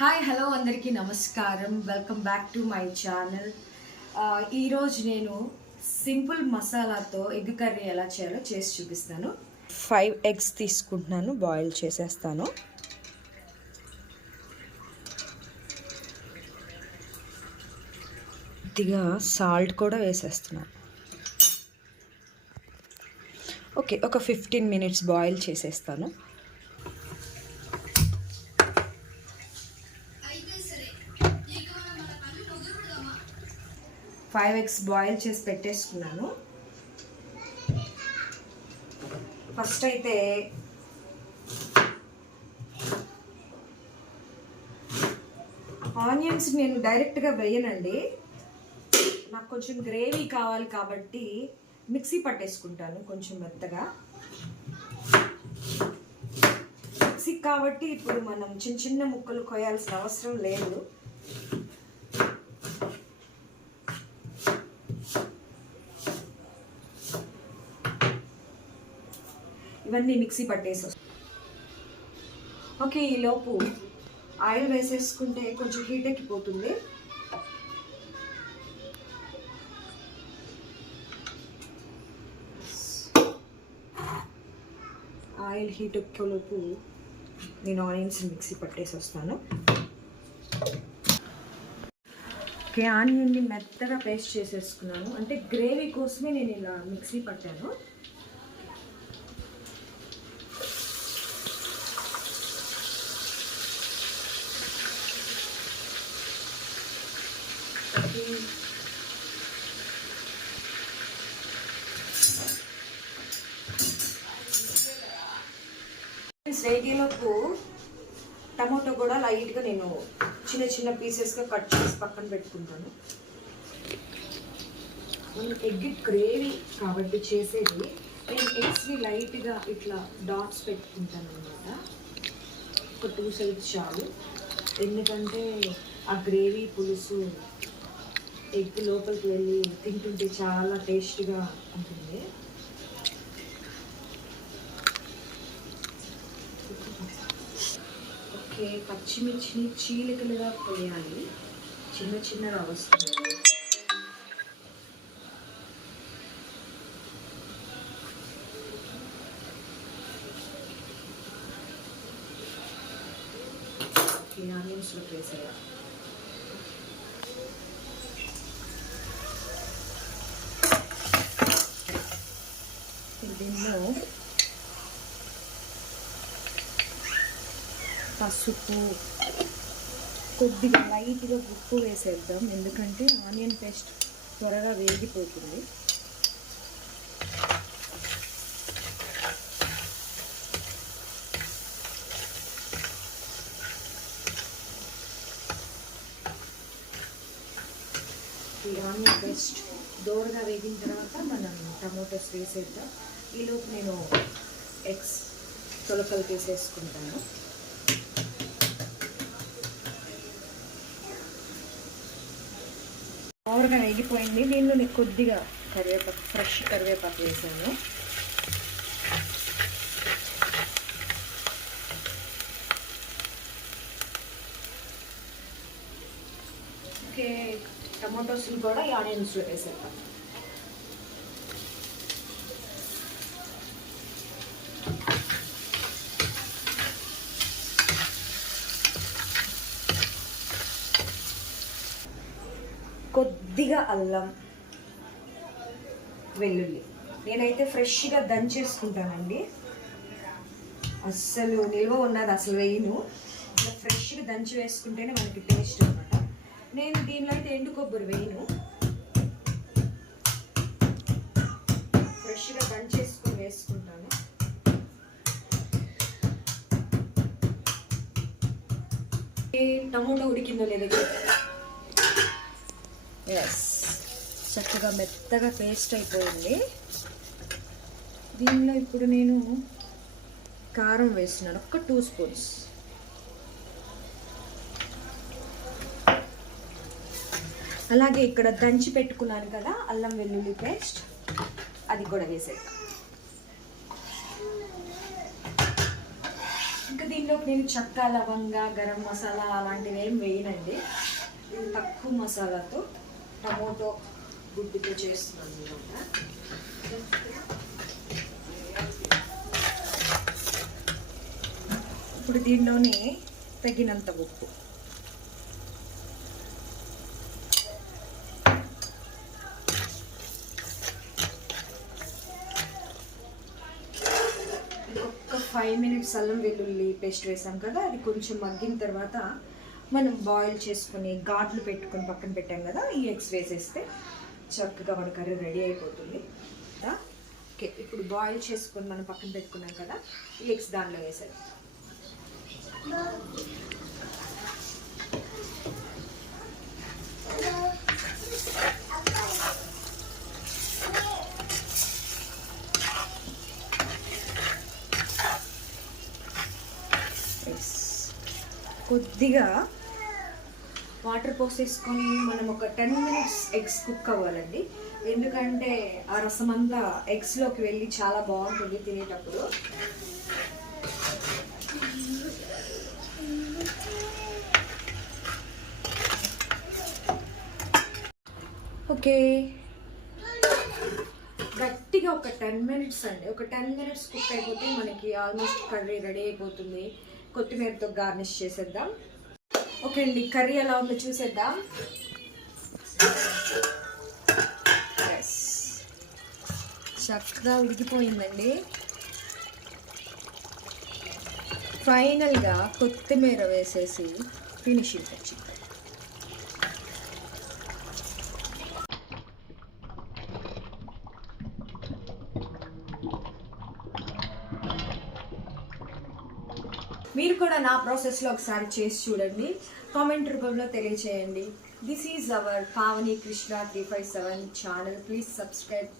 Hi hello అందరికీ నమస్కారం. Welcome back to my channel ఈరోజు నేను సింపుల్ మసాలాతో ఎగ్ కర్రీ ఎలా చేయాలో చేసి చూపిస్తాను. ఫైవ్ ఎగ్స్ తీసుకుంటున్నాను బాయిల్ చేసేస్తాను. కొద్దిగా సాల్ట్ కూడా వేసేస్తున్నాను ఓకే ఒక ఫిఫ్టీన్ మినిట్స్ బాయిల్ చేసేస్తాను. ఫైవ్ ఎగ్స్ బాయిల్ చేసి పెట్టేసుకున్నాను. ఫస్ట్ అయితే ఆనియన్స్ నేను డైరెక్ట్గా వేయనండి. నాకు కొంచెం గ్రేవీ కావాలి కాబట్టి మిక్సీ పట్టేసుకుంటాను కొంచెం మెత్తగా. మిక్సీ కాబట్టి ఇప్పుడు మనం చిన్న చిన్న ముక్కలు కొయ్యాల్సిన అవసరం లేదు. ఇవన్నీ మిక్సీ పట్టేసి ఓకే ఈలోపు ఆయిల్ వేసేసుకుంటే కొంచెం హీట్ ఎక్కిపోతుంది. ఆయిల్ హీట్ ఎక్కేలోపు నేను ఆనియన్స్ మిక్సీ పట్టేసి వస్తాను. ఓకే ఆనియన్ని మెత్తగా పేస్ట్ చేసేసుకున్నాను. అంటే గ్రేవీ కోసమే నేను ఇలా మిక్సీ పట్టాను. రేగిలోపు టమాటో కూడా లైట్గా నేను చిన్న చిన్న పీసెస్గా కట్ చేసి పక్కన పెట్టుకుంటాను. ఎగ్ గ్రేవీ కాబట్టి చేసేది. నేను ఎగ్స్ని లైట్గా ఇట్లా డాట్స్ పెట్టుకుంటాను అనమాట ఒక టూ సైడ్స్ చాలు. ఎందుకంటే ఆ గ్రేవీ పులుసు ఎగ్ లోపలికి వెళ్ళి తింటుంటే చాలా టేస్ట్గా ఉంటుంది. అలాగే పచ్చిమిర్చిని చీలికలుగా పోయాలి చిన్న చిన్నగా వస్తుంది ఆనియన్స్లో వేసేయాలి. దీనిలో పసుపు కొద్దిగా లైట్గా ఉప్పు వేసేద్దాం. ఎందుకంటే ఆనియన్ పేస్ట్ త్వరగా వేగిపోతుంది. ఈ ఆనియన్ పేస్ట్ దోరగా వేగిన తర్వాత మనం టమోటోస్ వేసేద్దాం. ఈలోపు నేను ఎగ్స్ తొలకలు తీసేసుకుంటాను. ఓవర్గా వేగిపోయింది. దీనిలో నేను కొద్దిగా కరివేపాకు ఫ్రెష్ కరివేపాకు వేసాను. ఓకే టమాటోస్ని కూడా ఈ ఆనియన్స్లో వేసేద్దాం. కొద్దిగా అల్లం వెల్లుల్లి. నేనైతే ఫ్రెష్గా దంచేసుకుంటానండి. అస్సలు నిల్వ ఉన్నది అసలు వేయను. ఇలా ఫ్రెష్గా దంచి వేసుకుంటేనే మనకి టేస్ట్ అనమాట నేను దీనిలో అయితే ఎండు కొబ్బరి వేయను. ఫ్రెష్గా దంచేసుకొని వేసుకుంటాను. టమోటా ఉడికిందో లేదో ఎస్ చక్కగా మెత్తగా పేస్ట్ అయిపోయింది. దీనిలో ఇప్పుడు నేను కారం వేస్తున్నాను. ఒక టూ స్పూన్స్ అలాగే ఇక్కడ దంచి పెట్టుకున్నాను కదా అల్లం వెల్లుల్లి పేస్ట్. అది కూడా వేసేద్దాం. ఇంకా దీనిలో దీనిలోకి నేను చక్క లవంగ గరం మసాలా అలాంటివి ఏం వేయనండి. తక్కువ మసాలాతో టమోటో గుడ్డుతో చేస్తున్నాను అనమాట ఇప్పుడు దీనిలోనే తగినంత ఉప్పు. ఫైవ్ మినిట్స్ అల్లం వెల్లుల్లి పేస్ట్ వేసాం కదా అది కొంచెం మగ్గిన తర్వాత మనం బాయిల్ చేసుకుని ఘాట్లు పెట్టుకొని పక్కన పెట్టాం కదా ఈ ఎగ్స్ వేసేస్తే చక్కగా మన కర్రీ రెడీ అయిపోతుంది. కదా? ఓకే ఇప్పుడు బాయిల్ చేసుకొని మనం పక్కన పెట్టుకున్నాం కదా ఈ ఎగ్స్ దానిలో వేసారు కొద్దిగా వాటర్ పోసేసుకొని మనం ఒక టెన్ మినిట్స్ ఎగ్స్ కుక్ అవ్వాలండి. ఎందుకంటే ఆ రసం అంతా ఎగ్స్లోకి వెళ్ళి చాలా బాగుంటుంది తినేటప్పుడు. ఓకే. గట్టిగా ఒక టెన్ మినిట్స్ అండి. ఒక టెన్ మినిట్స్ కుక్ అయిపోతే మనకి ఆల్మోస్ట్ కర్రీ రెడీ అయిపోతుంది. కొత్తిమీరతో గార్నిష్ చేసేద్దాం. ఓకే అండి కర్రీ ఎలా ఉందో చూసేద్దాం. చక్కగా ఉడికిపోయిందండి. ఫైనల్గా కొత్తిమీర వేసేసి ఫినిషింగ్ వచ్చింది మీరు కూడా నా ప్రాసెస్లో ఒకసారి చేసి చూడండి. కామెంట్ రూపంలో తెలియచేయండి. This is our Pavani Krishna three five seven channel please subscribe